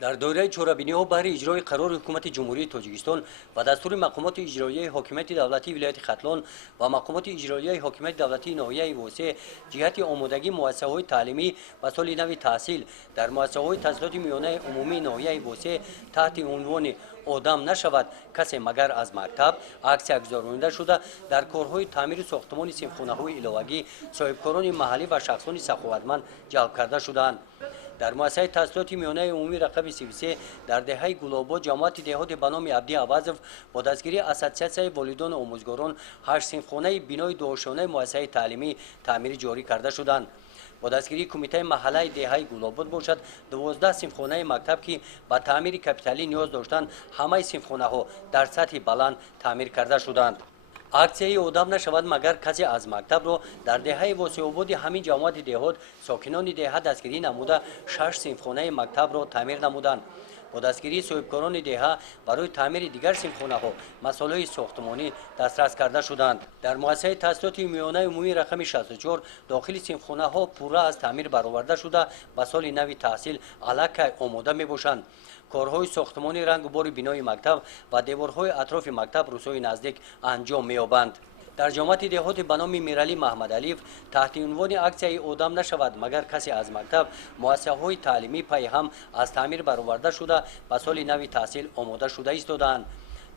در دوره چورابینی‌ها برای اجرای قرار حکومت جمهوری تاجیکستان و دستور مقامات اجرایی حاکمیت دولتی ولایت ختلان و مقامات اجرایی حاکمیت دولتی ناحیه وسه جهت آمادگی مؤسسه‌های تعلیمی و سال نو تحصیل در مؤسسه‌های تحصیلات میانه عمومی ناحیه وسه تحت عنوان آدم نشود کسی مگر از مکتب اکسیه گذارانیده شده در کارهای تعمیر ساختمان سیمخانه‌های علاوگی صاحبکاران محلی و شخصان سخاوتمند جلب کرده شدند. در مؤسسه تحصیلات میانه عمومی رقم 33 در دهه گلاباد جماعت دهات به نام عبدی عوضов با دستگیری اساتسیاسیای والدان آموزگاران 8 صنفخانه بنای دانشانه مؤسسه تعلیمی تعمیر جاری کرده شدند. با دستگیری کمیته محله دهه گلاباد باشد 12 صنفخانه مکتب که با تعمیر کپیتالی نیاز داشتند همه صنفخانه ها در سطح بلند تعمیر کرده شدند. اکسیه آدم نشود مگر کسی از مکتب را در دهه واسه آباد همین جماعت دهات ساکنان دهه دستگیری نموده 6 صنفخانه مکتب را تعمیر نمودند. با دستگیری صاحبکاران دهه برای تعمیر دیگر صنفخانه ها مسائل ساختمانی دسترس کرده شدند. در مؤسسه تحصیلات میانه عمومی رقم 64 داخل صنفخانه ها پوره از تعمیر برآورده شده و سال نو تحصیل الک آماده می باشند. کارهای ساختمانی رنگ و بار بنای مکتب و دیوارهای اطراف مکتب روزهای نزدیک انجام می‌یابند. در جماعت دهات به نام میرعلی محمد علیف تحت عنوان اکسیه آدم نشود مگر کسی از مکتب مؤسسه‌های تعلیمی پای هم از تعمیر برآورده شده و سال نو تحصیل آماده شده ایستادند.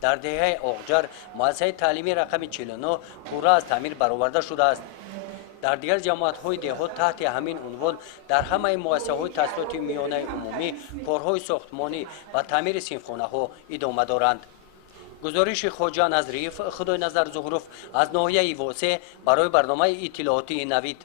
در دهه آغجر مؤسسه تعلیمی رقم 49 پوره از تعمیر برآورده شده است. در دیگر جماعت‌های دهات تحت همین عنوان در همه مؤسسه‌های تحصیلات میانه عمومی کارهای ساختمانی و تعمیر صنفخانه‌ها ادامه دارند. گزارش خواجه نظریف خدای نظر زهروف از ناحیه واسه برای برنامه اطلاعاتی نوید.